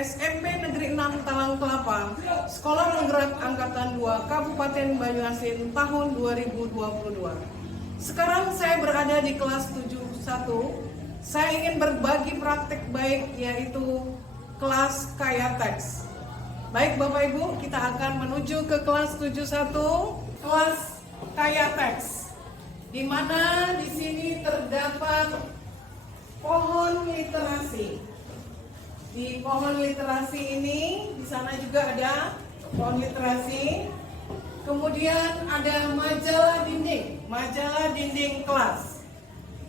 SMP Negeri 6 Talang Kelapa, Sekolah Penggerak Angkatan 2 Kabupaten Banyuasin tahun 2022. Sekarang saya berada di kelas 71. Saya ingin berbagi praktek baik, yaitu kelas kaya teks. Baik Bapak Ibu, kita akan menuju ke kelas 71, kelas kaya teks, di mana di sini terdapat pohon literasi. Di pohon literasi ini, di sana juga ada pohon literasi. Kemudian ada majalah dinding kelas.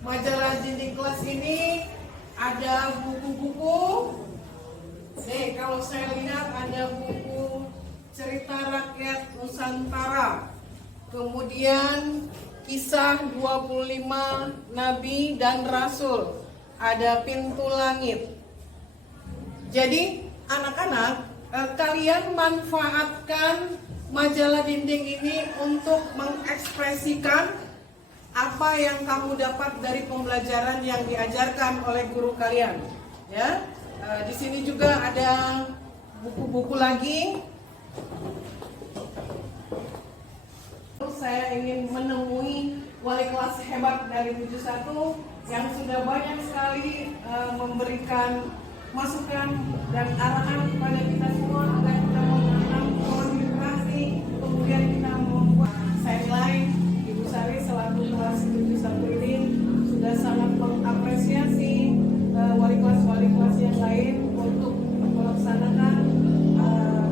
Majalah dinding kelas ini ada buku-buku. Nih, kalau saya lihat ada buku Cerita Rakyat Nusantara. Kemudian kisah 25 Nabi dan Rasul. Ada Pintu Langit. Jadi anak-anak, kalian manfaatkan majalah dinding ini untuk mengekspresikan apa yang kamu dapat dari pembelajaran yang diajarkan oleh guru kalian. Ya, di sini juga ada buku-buku lagi. Saya ingin menemui wali kelas hebat dari 71 yang sudah banyak sekali memberikan masukan dan arahan kepada kita semua agar kita menanam pohon literasi, kemudian kita membuat. Saya nilai Ibu Sari selaku kelas 71 ini sudah sangat mengapresiasi wali kelas yang lain untuk melaksanakan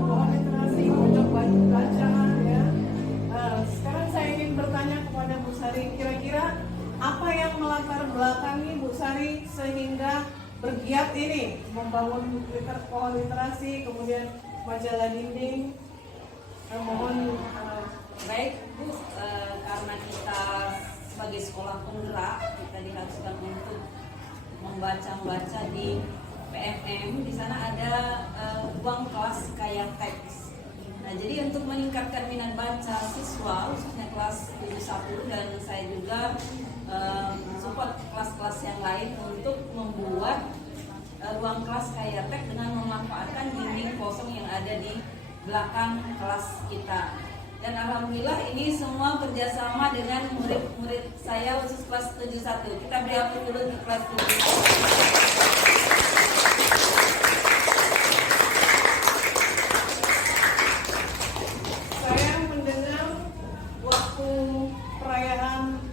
pohon literasi, pojok bacaan ya. Sekarang saya ingin bertanya kepada Bu Sari, kira-kira apa yang melatar belakangi Bu Sari sehingga bergiat ini membangun pohon literasi, kemudian majalah dinding. Mohon baik Bu, karena kita sebagai sekolah penggerak kita diharuskan untuk membaca di PMM. Di sana ada ruang kelas kaya teks. Nah, jadi untuk meningkatkan minat baca siswa khususnya kelas 71, dan saya juga support kelas-kelas yang lain untuk membuat ruang kelas kaya teks dengan memanfaatkan dinding kosong yang ada di belakang kelas kita. Dan alhamdulillah ini semua kerjasama dengan murid-murid saya khusus kelas 71. Kita beri aplaus dulu untuk kelas 71.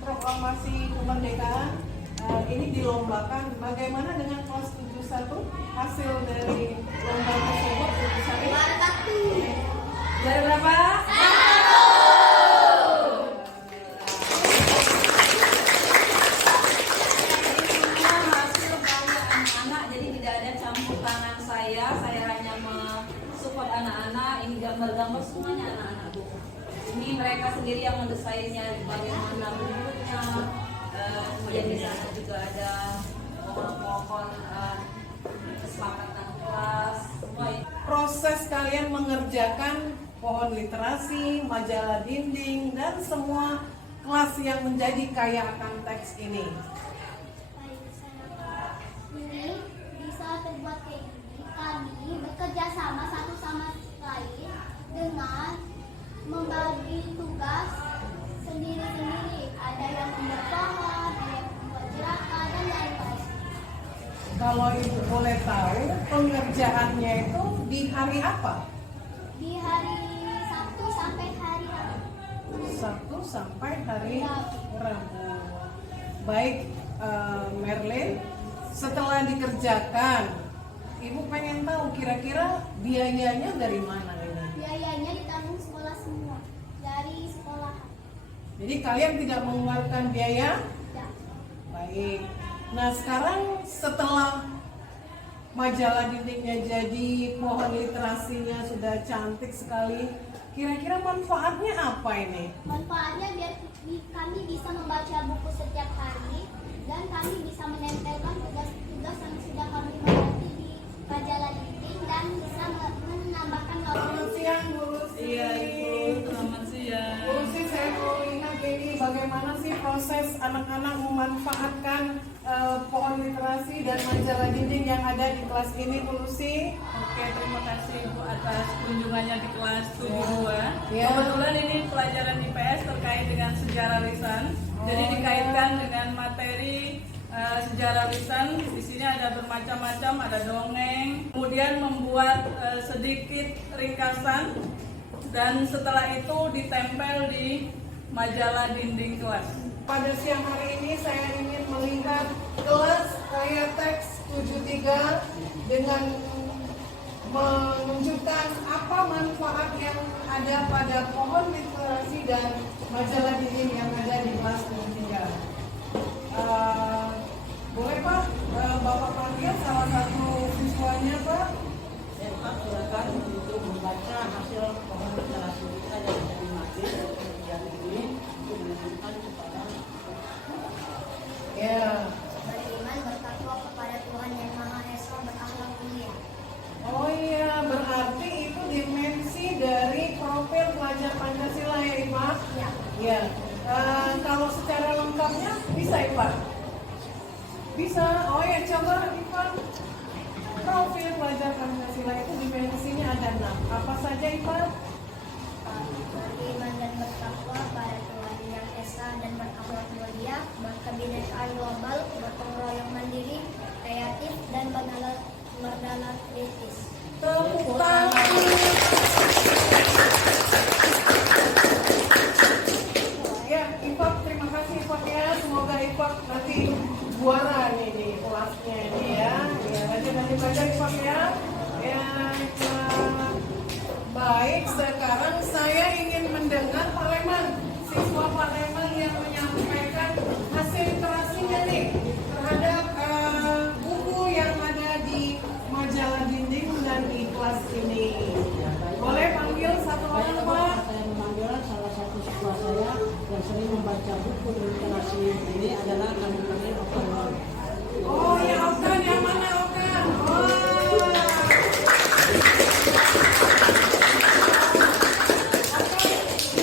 Proklamasi kemerdekaan ini dilombakan. Bagaimana dengan kelas 71 hasil dari lomba tersebut? Juara berapa? Hasil karya anak-anak, jadi tidak ada campur tangan saya hanya mensupport anak-anak. Ini gambar-gambar semuanya anak-anak Bu. Ini mereka sendiri yang mendesainnya, bagaimana bentuknya. Kemudian di sana juga ada pohon-pohon kesepakatan kelas. Proses kalian mengerjakan pohon literasi, majalah dinding, dan semua kelas yang menjadi kaya akan teks ini. Ini bisa terbuat kayak gini. Kami bekerja sama satu sama lain dengan membagi tugas sendiri-sendiri. Ada yang membuat pohon, ada yang membuat jeraka, dan lain-lain. Kalau Ibu boleh tahu, pengerjaannya itu di hari apa? Di hari Sabtu sampai hari Rabu. Sabtu sampai hari Rabu. Baik, Merlin, setelah dikerjakan, Ibu pengen tahu kira-kira biayanya dari mana ini? Biayanya ditanggung sekolah semua, dari sekolah. Jadi kalian tidak mengeluarkan biaya? Ya. Baik. Nah, sekarang setelah majalah dindingnya jadi, pohon literasinya sudah cantik sekali, kira-kira manfaatnya apa ini? Manfaatnya biar kami bisa membaca buku setiap hari, dan kami bisa menempelkan tugas-tugas yang sudah kami lewati di majalah dinding, dan bisa menambahkan Selamat siang, Bu Lucy. Iya Ibu, selamat siang. Bu Lucy, saya mau ingat ini bagaimana sih proses anak-anak memanfaatkan pohon literasi dan majalah dinding yang ada di kelas ini Bu Lucy. Oke, terima kasih Ibu atas kunjungannya di kelas 72. Ya. Kebetulan ini pelajaran IPS terkait dengan sejarah lisan. Jadi dikaitkan dengan materi sejarah lisan. Di sini ada bermacam-macam, ada dongeng. Kemudian membuat sedikit ringkasan dan setelah itu ditempel di majalah dinding kelas. Pada siang hari ini saya ingin melihat kelas kaya teks 73 dengan menunjukkan apa manfaat yang ada pada pohon literasi dan majalah dinding yang ada di kelas 73. Boleh Pak, Bapak panggil salah satu siswanya Pak? Pak, silakan untuk membaca hasil pohon literasi kita yang dari materi yang ini untuk menunjukkan kepada Ya. Beriman bertakwa kepada Tuhan yang Maha Esa, berakhlak mulia. Oh iya, berarti itu dimensi dari profil pelajar Pancasila ya Ipa? Ya. Ya. Kalau secara lengkapnya bisa Ipa? Bisa. Oh ya, coba Ipa. Profil pelajar Pancasila itu dimensinya ada 6. Apa saja Ipa? Beriman dan bertakwa pada Tuhan yang Esa dan berakhlak mulia, berkebinekaan global, bergotong royong mandiri, kreatif dan bernalar kritis. Tepuk tangan. Ya, Ipa, terima kasih Ipa ya. Semoga Ipa nanti juara nih di kelasnya ini ya. Ya, rajin-rajin belajar Ipa ya. Ya, baik, sekarang saya ingin mendengar Pak Leman, siswa Pak Leman yang menyampaikan hasil literasinya nih terhadap buku yang ada di majalah dinding dan di kelas ini. Boleh panggil satu orang Pak? saya memanggil salah satu siswa saya yang sering membaca buku literasi ini adalah kami panggil Okan. Oh ya, Okan, yang mana Okan?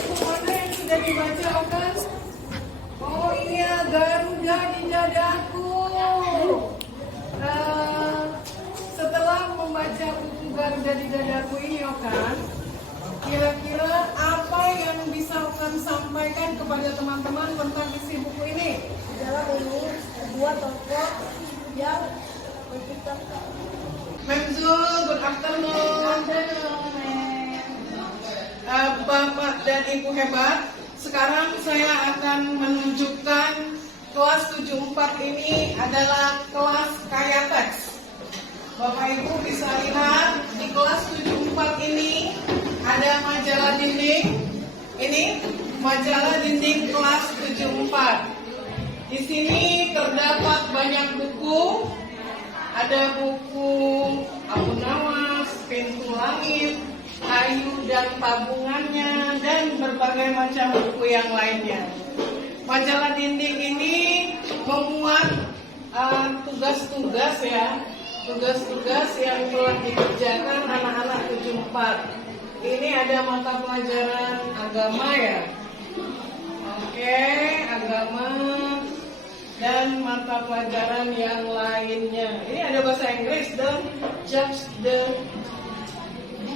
Buku mana yang sudah dibaca Okan? Oh iya, Garuda di Dadaku. Setelah membaca buku Garuda di Dadaku ini Okan, kira-kira apa yang bisa Okan sampaikan kepada teman-teman tentang isi buku ini? Adalah ini sebuah tokoh yang menciptakan Memzul, good afternoon. Bapak dan Ibu hebat, sekarang saya akan menunjukkan kelas 74 ini adalah kelas kaya teks. Bapak Ibu bisa lihat di kelas 74 ini ada majalah dinding. Ini majalah dinding kelas 74. Di sini terdapat banyak buku. Ada buku Abu Nawas, Pintu Langit, Ayu dan Tabungannya, dan berbagai macam buku yang lainnya. Majalah dinding ini memuat tugas-tugas ya, tugas-tugas yang telah dikerjakan anak-anak 74. Ini ada mata pelajaran agama ya. Oke, agama dan mata pelajaran yang lainnya. Ini ada bahasa Inggris, don't judge the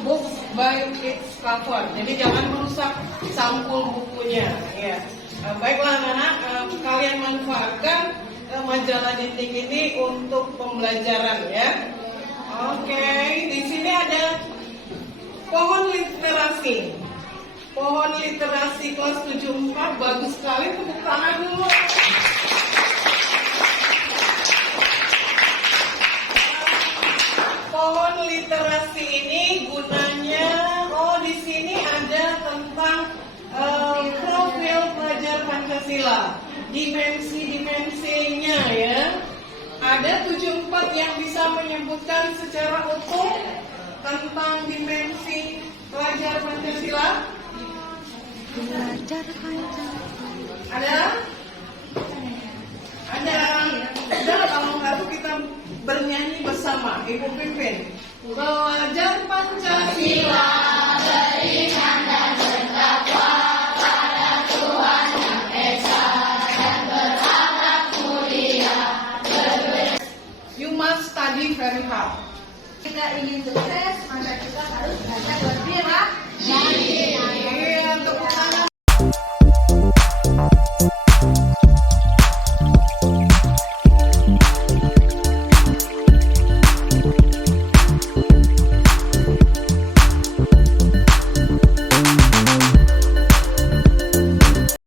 book by its cover. Jadi jangan merusak sampul bukunya. Ya. Baiklah anak-anak, kalian manfaatkan majalah dinding ini untuk pembelajaran ya. Oke, di sini ada pohon literasi. Pohon literasi kelas 74 bagus sekali, tepuk tangan dulu. Pohon literasi ini gunanya, di sini ada tentang profil pelajar Pancasila, dimensi-dimensinya ya. Ada 74 yang bisa menyebutkan secara utuh tentang dimensi pelajar Pancasila. Ada? Udah kalau nggak tuh kita bernyanyi bersama, Ibu pimpin. Pelajar Pancasila beriman dan bertakwa pada Tuhan yang Esa dan berakhlak mulia. You must study very hard. ingin sukses, maka kita harus belajar lebih rajin.